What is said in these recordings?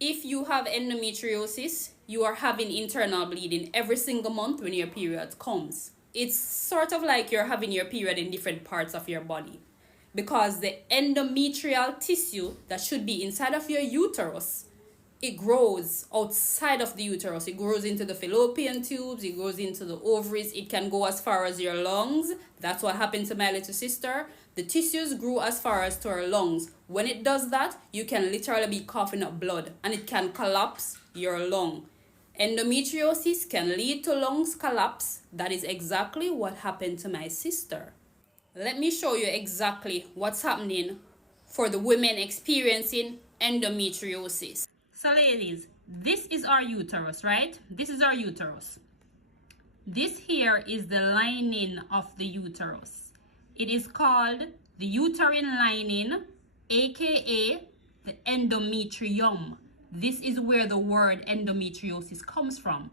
If you have endometriosis, you are having internal bleeding every single month when your period comes. It's sort of like you're having your period in different parts of your body because the endometrial tissue that should be inside of your uterus, it grows outside of the uterus. It grows into the fallopian tubes, it goes into the ovaries, it can go as far as your lungs. That's what happened to my little sister. The tissues grew as far as to her lungs. When it does that, you can literally be coughing up blood and it can collapse your lung. Endometriosis can lead to lungs collapse. That is exactly what happened to my sister. Let me show you exactly what's happening for the women experiencing endometriosis. So ladies, this is our uterus, right? This is our uterus. This here is the lining of the uterus. It is called the uterine lining, aka the endometrium. This is where the word endometriosis comes from.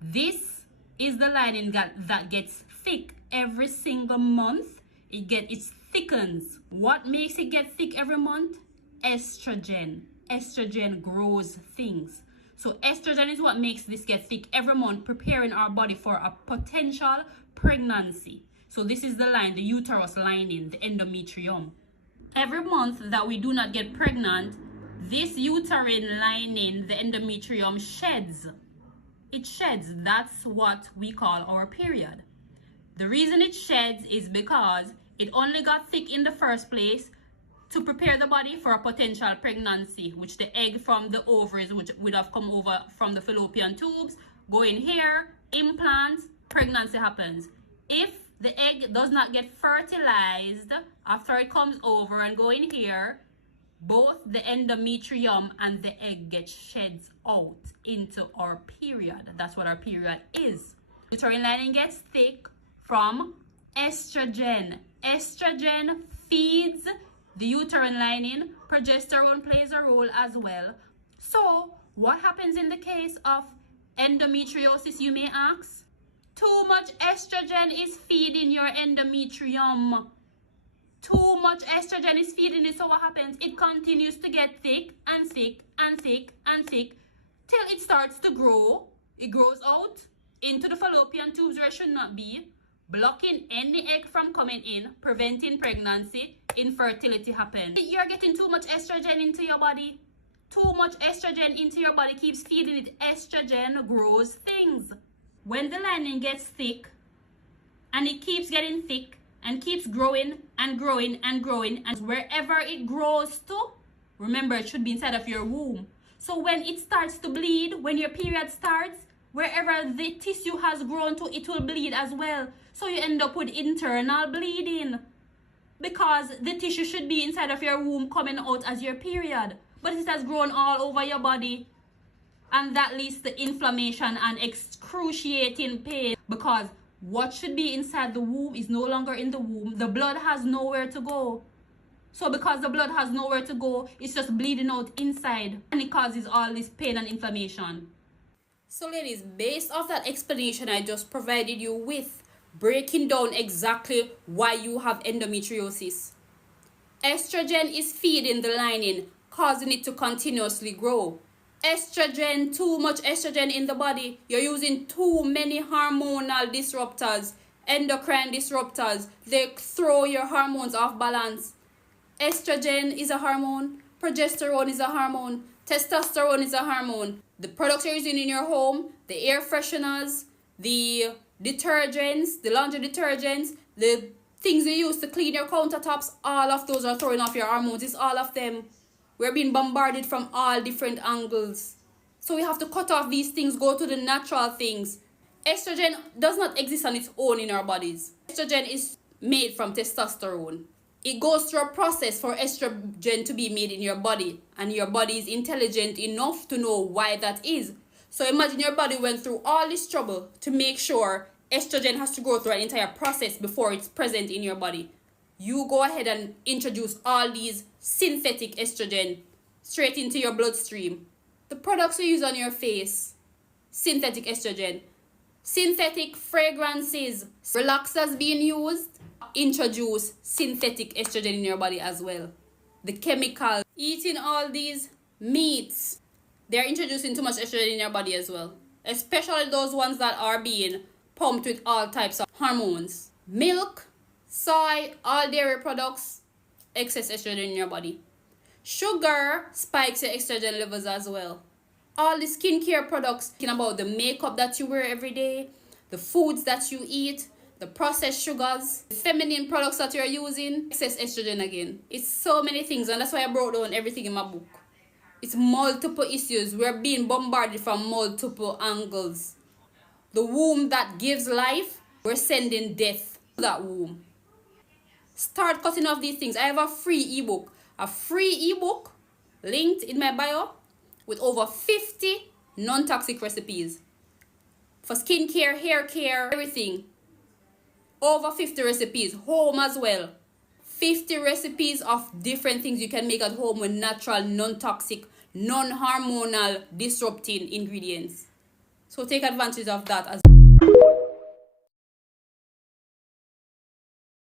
This is the lining that gets thick every single month. It thickens. What makes it get thick every month? Estrogen. Estrogen grows things. So estrogen is what makes this get thick every month, preparing our body for a potential pregnancy. So this is the line, the uterus lining, the endometrium. Every month that we do not get pregnant, this uterine lining, the endometrium, sheds. It sheds. That's what we call our period. The reason it sheds is because it only got thick in the first place to prepare the body for a potential pregnancy, which the egg from the ovaries, which would have come over from the fallopian tubes, go in here, implants, pregnancy happens. If the egg does not get fertilized after it comes over and go in here, both the endometrium and the egg get sheds out into our period. That's what our period is. Uterine lining gets thick from estrogen. Estrogen feeds the uterine lining. Progesterone plays a role as well. So what happens in the case of endometriosis, you may ask? Too much estrogen is feeding your endometrium. Too much estrogen is feeding it. So what happens? It continues to get thick and thick and thick and thick till it starts to grow. It grows out into the fallopian tubes where it should not be, blocking any egg from coming in, preventing pregnancy. Infertility happens. You're getting too much estrogen into your body. Too much estrogen into your body keeps feeding it. Estrogen grows things. When the lining gets thick and it keeps getting thick and keeps growing and growing and growing, and wherever it grows to, remember it should be inside of your womb. So when it starts to bleed, when your period starts, wherever the tissue has grown to, it will bleed as well. So you end up with internal bleeding because the tissue should be inside of your womb coming out as your period, but it has grown all over your body, and that leads to inflammation and excruciating pain because what should be inside the womb is no longer in the womb. The blood has nowhere to go. So because the blood has nowhere to go, it's just bleeding out inside, and it causes all this pain and inflammation. So ladies, based off that explanation I just provided you with, breaking down exactly why you have endometriosis. Estrogen is feeding the lining, causing it to continuously grow. Estrogen, too much estrogen in the body, you're using too many hormonal disruptors, endocrine disruptors. They throw your hormones off balance. Estrogen is a hormone, progesterone is a hormone, testosterone is a hormone. The products you're using in your home, the air fresheners, the detergents, the laundry detergents, the things you use to clean your countertops, all of those are throwing off your hormones. It's all of them. We're being bombarded from all different angles. So we have to cut off these things, go to the natural things. Estrogen does not exist on its own in our bodies. Estrogen is made from testosterone. It goes through a process for estrogen to be made in your body, and your body is intelligent enough to know why that is. So imagine your body went through all this trouble to make sure estrogen has to go through an entire process before it's present in your body. You go ahead and introduce all these synthetic estrogen straight into your bloodstream. The products you use on your face, synthetic estrogen. Synthetic fragrances, relaxers being used, introduce synthetic estrogen in your body as well. The chemical, eating all these meats, They're introducing too much estrogen in your body as well, especially those ones that are being pumped with all types of hormones. Milk, soy, all dairy products, excess estrogen in your body. Sugar spikes your estrogen levels as well. All the skincare products, talking about the makeup that you wear every day, the foods that you eat, the processed sugars, the feminine products that you're using, excess estrogen again. It's so many things, and that's why I brought down everything in my book. It's multiple issues. We're being bombarded from multiple angles. The womb that gives life, we're sending death to that womb. Start cutting off these things. I have a free ebook. A free ebook linked in my bio with over 50 non-toxic recipes. For skincare, hair care, everything. Over 50 recipes. Home as well. 50 recipes of different things you can make at home with natural, non-toxic, non-hormonal, disrupting ingredients. So take advantage of that as well.